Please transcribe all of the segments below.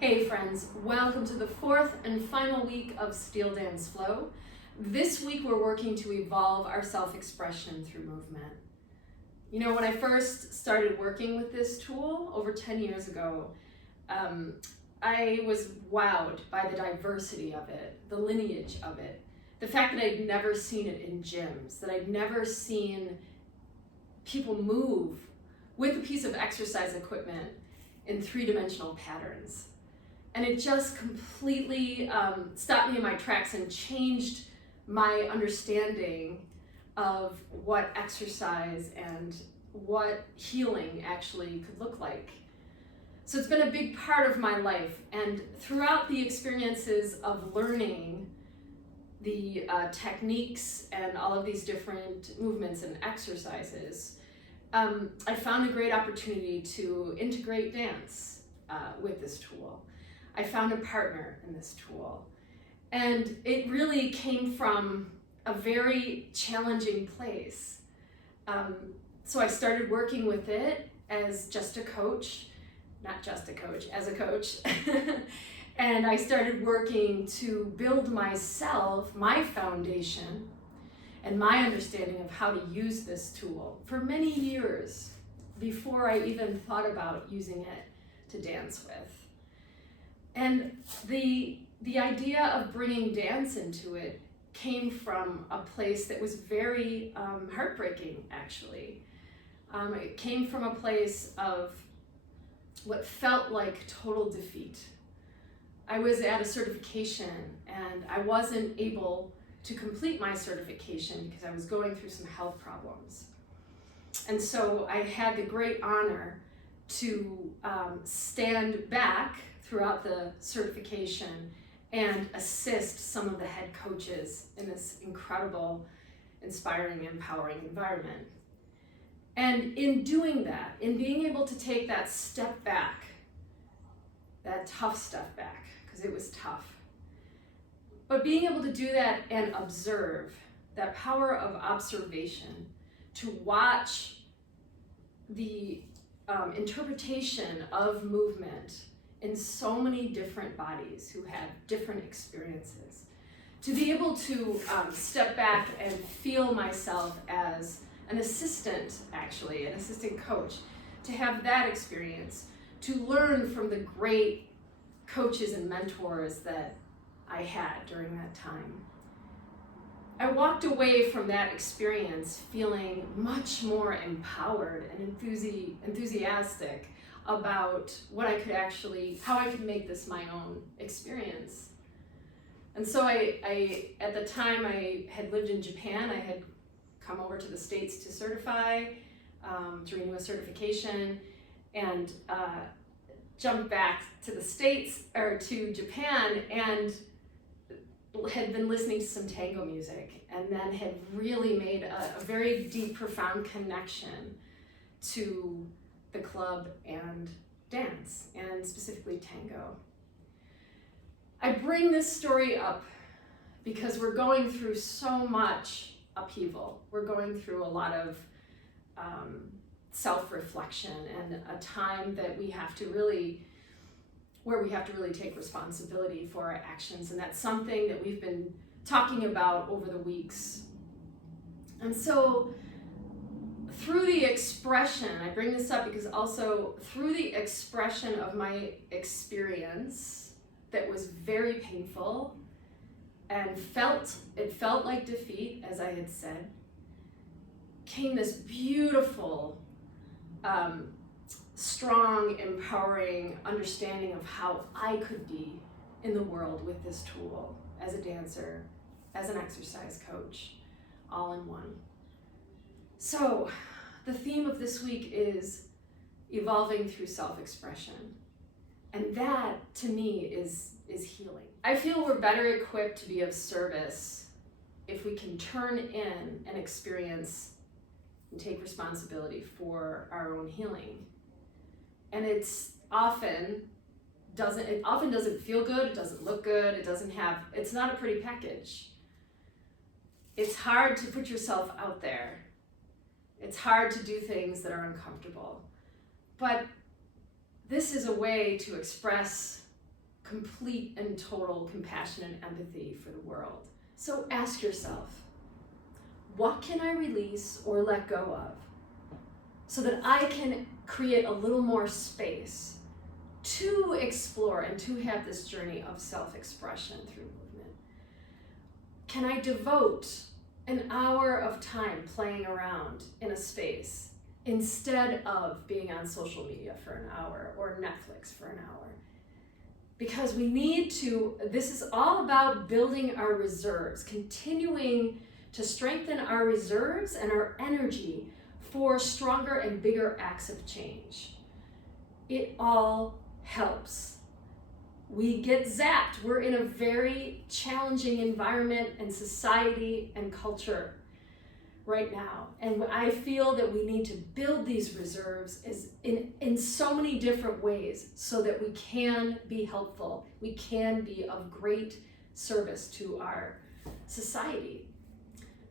Hey friends, welcome to the fourth and final week of Steel Dance Flow. This week we're working to evolve our self-expression through movement. You know, when I first started working with this tool over 10 years ago, I was wowed by the diversity of it, the lineage of it, the fact that I'd never seen it in gyms, that I'd never seen people move with a piece of exercise equipment in three-dimensional patterns. And it just completely stopped me in my tracks and changed my understanding of what exercise and what healing actually could look like. So it's been a big part of my life, and throughout the experiences of learning the techniques and all of these different movements and exercises, I found a great opportunity to integrate dance with this tool. I found a partner in this tool, and it really came from a very challenging place. So I started working with it as just a coach, not just a coach, as a coach. And I started working to build myself, my foundation, and my understanding of how to use this tool for many years before I even thought about using it to dance with. And the idea of bringing dance into it came from a place that was very heartbreaking, actually. It came from a place of what felt like total defeat. I was at a certification and I wasn't able to complete my certification because I was going through some health problems. And so I had the great honor to stand back throughout the certification and assist some of the head coaches in this incredible, inspiring, empowering environment. And in doing that, in being able to take that step back, that tough step back, because it was tough, but being able to do that and observe, that power of observation, to watch the interpretation of movement in so many different bodies who had different experiences, to be able to step back and feel myself as an assistant, actually, an assistant coach, to have that experience, to learn from the great coaches and mentors that I had during that time. I walked away from that experience feeling much more empowered and enthusiastic about what I could actually, how I could make this my own experience. And so I at the time I had lived in Japan. I had come over to the States to certify, to renew a certification, and jumped back to the States, or to Japan, and had been listening to some tango music, and then had really made a very deep, profound connection to the club and dance, and specifically tango. I bring this story up because we're going through so much upheaval. We're going through a lot of self-reflection, and a time that we have to really take responsibility for our actions, and that's something that we've been talking about over the weeks. And so through the expression, I bring this up because also through the expression of my experience that was very painful and it felt like defeat, as I had said, came this beautiful, strong, empowering understanding of how I could be in the world with this tool, as a dancer, as an exercise coach, all in one. So the theme of this week is evolving through self-expression. And that, to me, is healing. I feel we're better equipped to be of service if we can turn in and experience and take responsibility for our own healing. And it often doesn't feel good, it doesn't look good, it's not a pretty package. It's hard to put yourself out there. It's hard to do things that are uncomfortable. But this is a way to express complete and total compassion and empathy for the world. So ask yourself, what can I release or let go of so that I can create a little more space to explore and to have this journey of self-expression through movement? Can I devote an hour of time playing around in a space instead of being on social media for an hour or Netflix for an hour? Because we need to, this is all about building our reserves, continuing to strengthen our reserves and our energy for stronger and bigger acts of change. It all helps. We get zapped. We're in a very challenging environment and society and culture right now. And I feel that we need to build these reserves in so many different ways so that we can be helpful. We can be of great service to our society.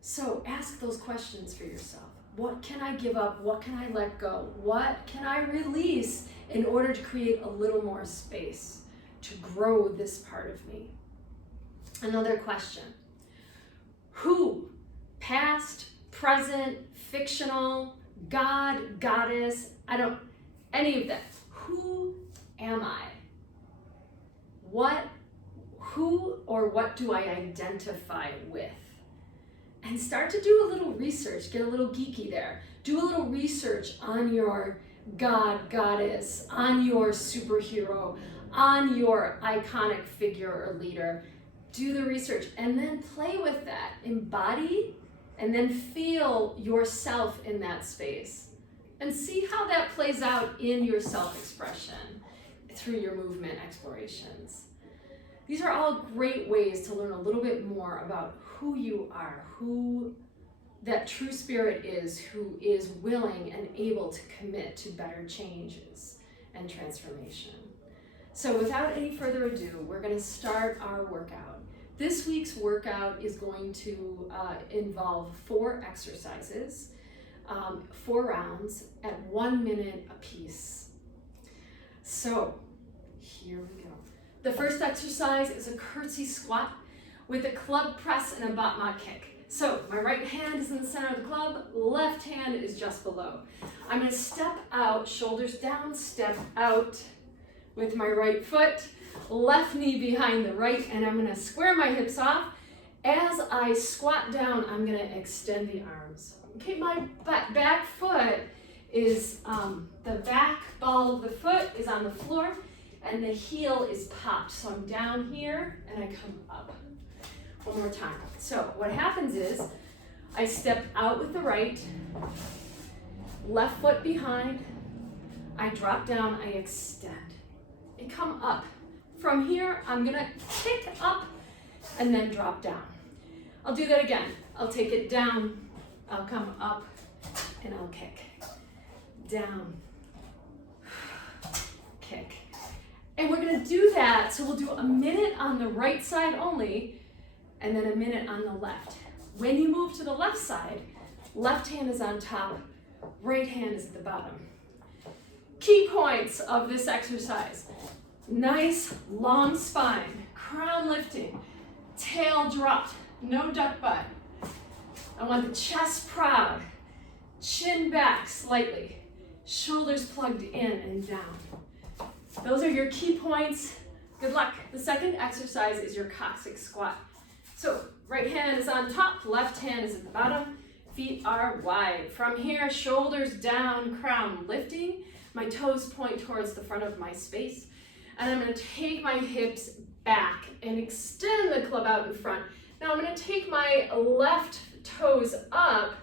So ask those questions for yourself. What can I give up? What can I let go? What can I release in order to create a little more space to grow this part of me? Another question. Who, past, present, fictional, God, goddess, any of that. Who am I? Who or what do I identify with? And start to do a little research, get a little geeky there. Do a little research on your God, goddess, on your superhero, on your iconic figure or leader. Do the research and then play with that. Embody and then feel yourself in that space. And see how that plays out in your self-expression through your movement explorations. These are all great ways to learn a little bit more about who you are, who that true spirit is, who is willing and able to commit to better changes and transformation. So without any further ado, we're going to start our workout. This week's workout is going to involve 4 exercises, 4 rounds at 1 minute apiece. So here we go. The first exercise is a curtsy squat with a club press and a Battement kick. So my right hand is in the center of the club, left hand is just below. I'm going to step out, shoulders down, step out with my right foot, left knee behind the right, and I'm going to square my hips off. As I squat down, I'm going to extend the arms. Okay, my back foot is, the back ball of the foot is on the floor, and the heel is popped. So I'm down here, and I come up. One more time. So what happens is, I step out with the right, left foot behind, I drop down, I extend. I come up. From here, I'm gonna kick up and then drop down. I'll do that again. I'll take it down, I'll come up, and I'll kick. Down, kick. And we're gonna do that, so we'll do a minute on the right side only, and then a minute on the left. When you move to the left side, left hand is on top, right hand is at the bottom. Key points of this exercise. Nice long spine, crown lifting, tail dropped, no duck butt. I want the chest proud, chin back slightly, shoulders plugged in and down. Those are your key points. Good luck. The second exercise is your Coccycx squat. So right hand is on top, left hand is at the bottom, feet are wide. From here, shoulders down, crown lifting. My toes point towards the front of my space. And I'm going to take my hips back and extend the club out in front. Now I'm going to take my left toes up,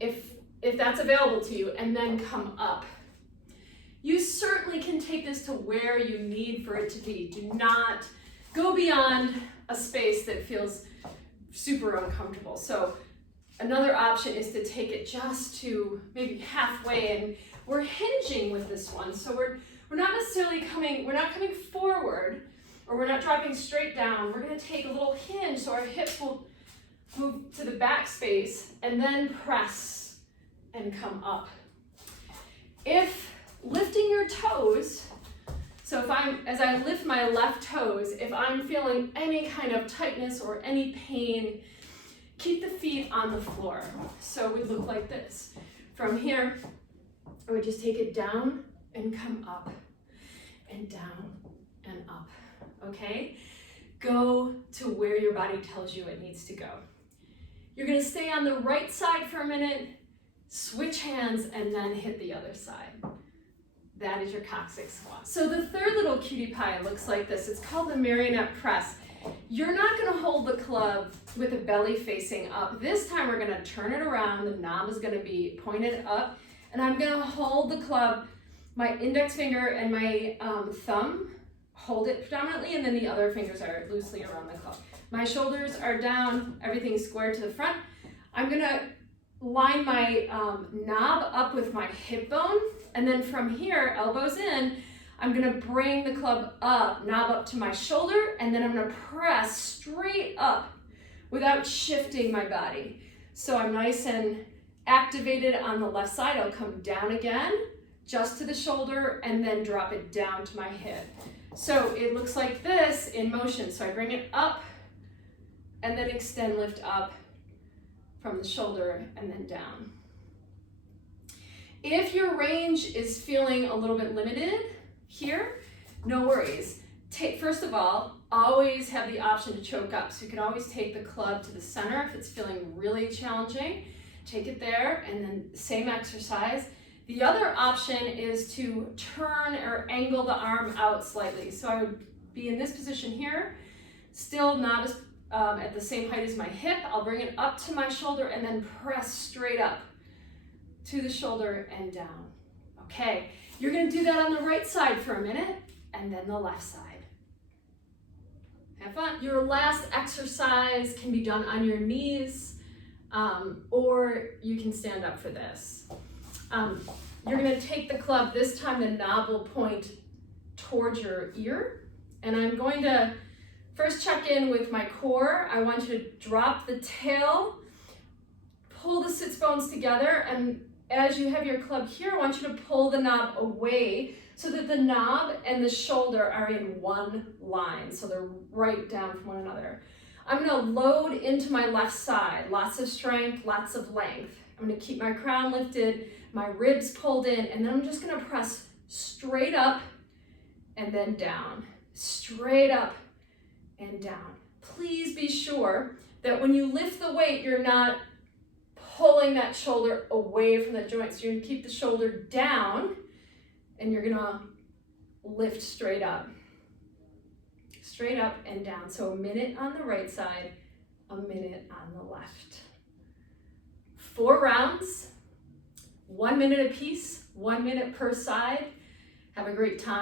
if that's available to you, and then come up. You certainly can take this to where you need for it to be. Do not go beyond a space that feels super uncomfortable. So another option is to take it just to maybe halfway, and we're hinging with this one. So we're not necessarily coming forward, or we're not dropping straight down. We're going to take a little hinge so our hips will move to the back space and then press and come up. If lifting your toes, So as I lift my left toes, if I'm feeling any kind of tightness or any pain, keep the feet on the floor. So we look like this. From here, I would just take it down and come up and down and up, okay? Go to where your body tells you it needs to go. You're gonna stay on the right side for a minute, switch hands, and then hit the other side. That is your Coccycx squat. So the third little cutie pie looks like this. It's called the Marionette press. You're not gonna hold the club with the belly facing up. This time we're gonna turn it around. The knob is gonna be pointed up, and I'm gonna hold the club, my index finger and my thumb, hold it predominantly, and then the other fingers are loosely around the club. My shoulders are down, everything's squared to the front. I'm gonna line my knob up with my hip bone, and then from here, elbows in, I'm gonna bring the club up, knob up to my shoulder, and then I'm gonna press straight up without shifting my body. So I'm nice and activated on the left side. I'll come down again, just to the shoulder, and then drop it down to my hip. So it looks like this in motion. So I bring it up, and then extend, lift up from the shoulder, and then down. If your range is feeling a little bit limited here, no worries. First of all, always have the option to choke up. So you can always take the club to the center if it's feeling really challenging. Take it there, and then same exercise. The other option is to turn or angle the arm out slightly. So I would be in this position here, still not as at the same height as my hip. I'll bring it up to my shoulder and then press straight up to the shoulder and down. Okay, you're gonna do that on the right side for a minute, and then the left side. Have fun. Your last exercise can be done on your knees, or you can stand up for this. You're gonna take the club, this time the knob will point towards your ear, and I'm going to first check in with my core. I want you to drop the tail, pull the sits bones together, and as you have your club here, I want you to pull the knob away so that the knob and the shoulder are in one line, so they're right down from one another. I'm gonna load into my left side, lots of strength, lots of length. I'm gonna keep my crown lifted, my ribs pulled in, and then I'm just gonna press straight up and then down, straight up and down. Please be sure that when you lift the weight, you're not pulling that shoulder away from the joint. So you're gonna keep the shoulder down, and you're gonna lift straight up and down. So a minute on the right side, a minute on the left. 4 rounds, 1 minute apiece, 1 minute per side. Have a great time.